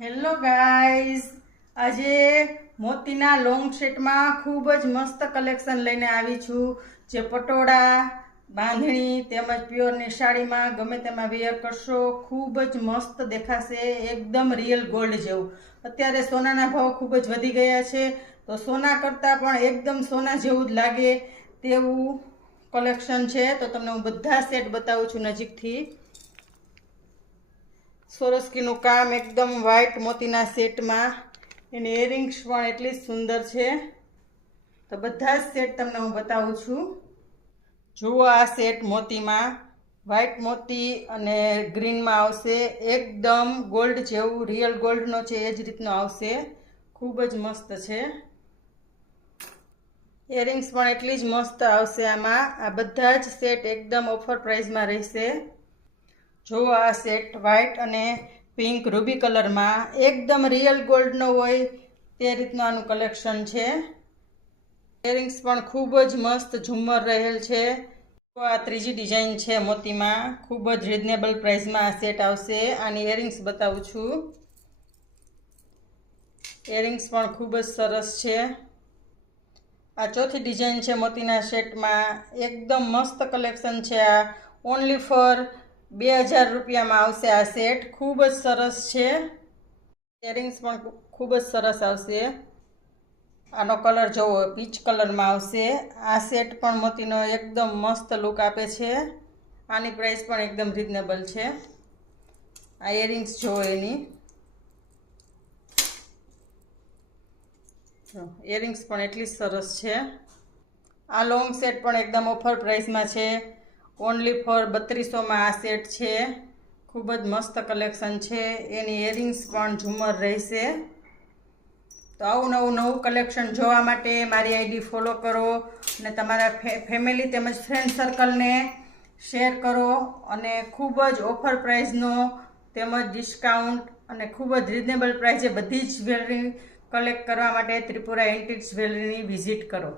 Hello guys, આજે મોતીના long સેટમાં ખૂબ જ મસ્ત કલેક્શન લઈને આવી છું, જે પટોળા, બાંધણી તેમજ પ્યોરની સાડીમાં ગમે તેમાં વેર કરશો ખૂબ જ મસ્ત દેખાશે, એકદમ રિયલ ગોલ્ડ જેવું. અત્યારે સોનાના ભાવ ખૂબ જ વધી ગયા છે, તો સોના કરતાં પણ એકદમ સોના જેવું જ લાગે તેવું કલેક્શન છે. તો તમને હું બધા સેટ બતાવું છું નજીકથી. સોરસ્કીનું કામ એકદમ વ્હાઇટ મોતીના સેટમાં, એની ઇયરિંગ્સ પણ એટલી જ સુંદર છે. તો બધા જ સેટ તમને હું બતાવું છું. જુઓ, આ સેટ મોતીમાં વ્હાઇટ મોતી અને ગ્રીનમાં આવશે, એકદમ ગોલ્ડ જેવું, રિયલ ગોલ્ડનો છે એ જ રીતનો આવશે. ખૂબ જ મસ્ત છે. ઇયરિંગ્સ પણ એટલી જ મસ્ત આવશે આમાં. આ બધા જ સેટ એકદમ ઓફર પ્રાઇસમાં રહેશે. જો આ સેટ વ્હાઇટ અને પિંક રૂબી કલરમાં એકદમ રિયલ ગોલ્ડનો હોય તે રીતનું આનું કલેક્શન છે. ઇયરિંગ્સ પણ ખૂબ જ મસ્ત ઝુમ્મર રહેલ છે. તો આ ત્રીજી ડિઝાઇન છે મોતીમાં, ખૂબ જ રિઝનેબલ પ્રાઇસમાં આ સેટ આવશે. આની ઇયરિંગ્સ બતાવું છું. ઇયરિંગ્સ પણ ખૂબ જ સરસ છે. આ ચોથી ડિઝાઇન છે મોતીના સેટમાં, એકદમ મસ્ત કલેક્શન છે. આ ઓનલી ફોર 2000 રૂપિયામાં આવશે આ સેટ. ખૂબ જ સરસ છે. ઇયરિંગ્સ પણ ખૂબ જ સરસ આવશે. આનો કલર જોવો, પીચ કલરમાં આવશે. આ સેટ પણ મોતીનો એકદમ મસ્ત લુક આપે છે. આની પ્રાઇસ પણ એકદમ રિઝનેબલ છે. આ ઇયરિંગ્સ જોવો એની, ઇયરિંગ્સ પણ એટલી જ સરસ છે. આ લોંગ સેટ પણ એકદમ ઓફર પ્રાઇસમાં છે. ઓનલી ફોર 3200માં આ સેટ છે. ખૂબ જ મસ્ત કલેક્શન છે. એની ઇયરિંગ્સ પણ ઝુમ્મર રહેશે. તો આવું નવું કલેક્શન જોવા માટે મારી આઈડી ફોલો કરો અને તમારા ફેમિલી તેમજ ફ્રેન્ડ સર્કલને શેર કરો. અને ખૂબ જ ઓફર પ્રાઇસનો તેમજ ડિસ્કાઉન્ટ અને ખૂબ જ રિઝનેબલ પ્રાઇસે બધી જ જ્વેલરી કલેક્ટ કરવા માટે ત્રિપુરા એન્ટિક જ્વેલરીની વિઝિટ કરો.